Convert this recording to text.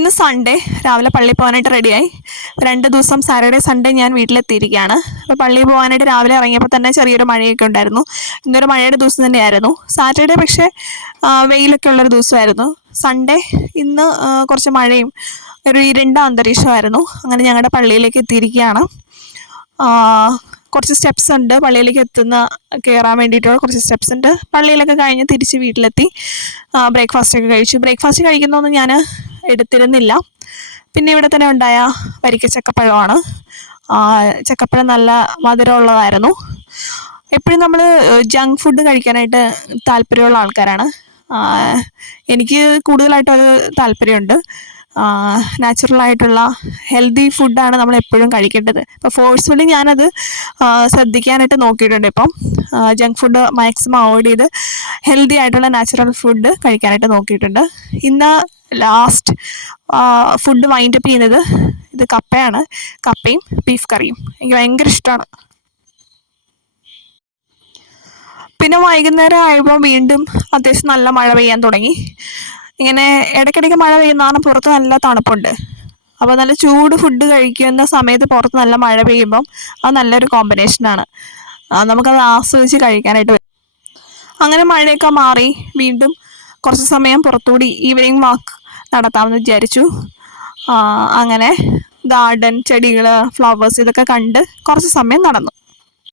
ഇന്ന് സൺഡേ, രാവിലെ പള്ളിയിൽ പോകാനായിട്ട് റെഡിയായി. 2 ദിവസം സാറ്റർഡേ സൺഡേ ഞാൻ വീട്ടിലെത്തിയിരിക്കുകയാണ്. അപ്പോൾ പള്ളിയിൽ പോകാനായിട്ട് രാവിലെ ഇറങ്ങിയപ്പോൾ തന്നെ ചെറിയൊരു മഴയൊക്കെ ഉണ്ടായിരുന്നു. ഇന്നൊരു മഴയുടെ ദിവസം തന്നെയായിരുന്നു. സാറ്റർഡേ പക്ഷേ വെയിലൊക്കെ ഉള്ളൊരു ദിവസമായിരുന്നു. സൺഡേ ഇന്ന് കുറച്ച് മഴയും ഒരു ഇരുണ്ട അന്തരീക്ഷമായിരുന്നു. അങ്ങനെ ഞങ്ങളുടെ പള്ളിയിലേക്ക് എത്തിയിരിക്കുകയാണ്. കുറച്ച് സ്റ്റെപ്സ് ഉണ്ട് പള്ളിയിലേക്ക് കയറാൻ വേണ്ടിയിട്ടുള്ള കുറച്ച് സ്റ്റെപ്സ് ഉണ്ട്. പള്ളിയിലൊക്കെ കഴിഞ്ഞ് തിരിച്ച് വീട്ടിലെത്തി ബ്രേക്ക്ഫാസ്റ്റൊക്കെ കഴിച്ചു. ബ്രേക്ക്ഫാസ്റ്റ് കഴിക്കുന്നതൊന്നും ഞാൻ എടുത്തിരുന്നില്ല. പിന്നെ ഇവിടെ തന്നെ ഉണ്ടായ വരിക്ക ചക്കപ്പഴമാണ്. ചക്കപ്പഴം നല്ല മധുരമുള്ളതായിരുന്നു. എപ്പോഴും നമ്മൾ ജങ്ക് ഫുഡ് കഴിക്കാനായിട്ട് താല്പര്യമുള്ള ആൾക്കാരാണ്. എനിക്ക് കൂടുതലായിട്ടും അത് താല്പര്യമുണ്ട്. നാച്ചുറലായിട്ടുള്ള ഹെൽത്തി ഫുഡാണ് നമ്മൾ എപ്പോഴും കഴിക്കേണ്ടത്. ഇപ്പോൾ ഫോഴ്സ്ഫുള്ളി ഞാനത് ശ്രദ്ധിക്കാനായിട്ട് നോക്കിയിട്ടുണ്ട്. ഇപ്പം ജങ്ക് ഫുഡ് മാക്സിമം അവോയ്ഡ് ചെയ്ത് ഹെൽത്തി ആയിട്ടുള്ള നാച്ചുറൽ ഫുഡ് കഴിക്കാനായിട്ട് നോക്കിയിട്ടുണ്ട്. ഇന്ന് ലാസ്റ്റ് ഫുഡ് വൈൻഡപ്പ് ചെയ്യുന്നത് ഇത് കപ്പയാണ്. കപ്പയും ബീഫ് കറിയും എനിക്ക് ഭയങ്കര ഇഷ്ടമാണ്. പിന്നെ വൈകുന്നേരം ആയപ്പോൾ വീണ്ടും അത്യാവശ്യം നല്ല മഴ പെയ്യാൻ തുടങ്ങി. ഇങ്ങനെ ഇടയ്ക്കിടയ്ക്ക് മഴ പെയ്യുന്ന കാരണം പുറത്ത് നല്ല തണുപ്പുണ്ട്. അപ്പോൾ നല്ല ചൂട് ഫുഡ് കഴിക്കുന്ന സമയത്ത് പുറത്ത് നല്ല മഴ പെയ്യുമ്പം അത് നല്ലൊരു കോമ്പിനേഷനാണ്. നമുക്കത് ആസ്വദിച്ച് കഴിക്കാനായിട്ട് പറ്റും. അങ്ങനെ മഴയൊക്കെ മാറി വീണ്ടും കുറച്ച് സമയം പുറത്തുകൂടി ഈവനിങ് വാക്ക് നടത്താമെന്ന് വിചാരിച്ചു. അങ്ങനെ ഗാർഡൻ, ചെടികൾ, ഫ്ലവേഴ്സ് ഇതൊക്കെ കണ്ട് കുറച്ച് സമയം നടന്നു.